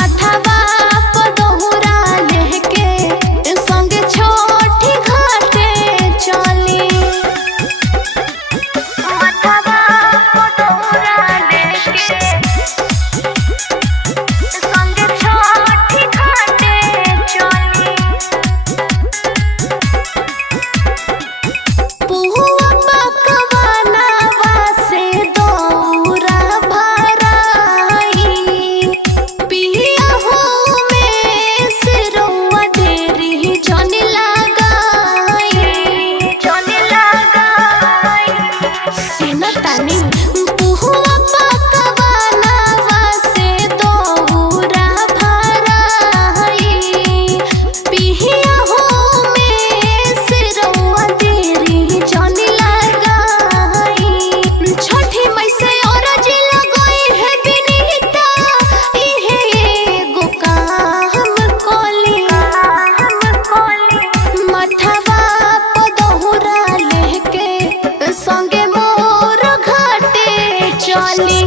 माथावा पदहुरा लेके संगे छोटी घाटे चली। माथावा पदहुरा लेके संगे छोटी घाटे चली। पुहुआ पकवानावा से दौरा भराई। पिया हो में सिरौआ देरी जनी लगाई। सुनतानी पुहुआ पकवानावा से दौरा भराई। पिया हो में सिरौआ देरी जनी लगाई। छठी मई से औरज लगई है बिनीता इहे एगो काम कोली। मथवा पदहुरा लेके संगे मोर घाटे चली।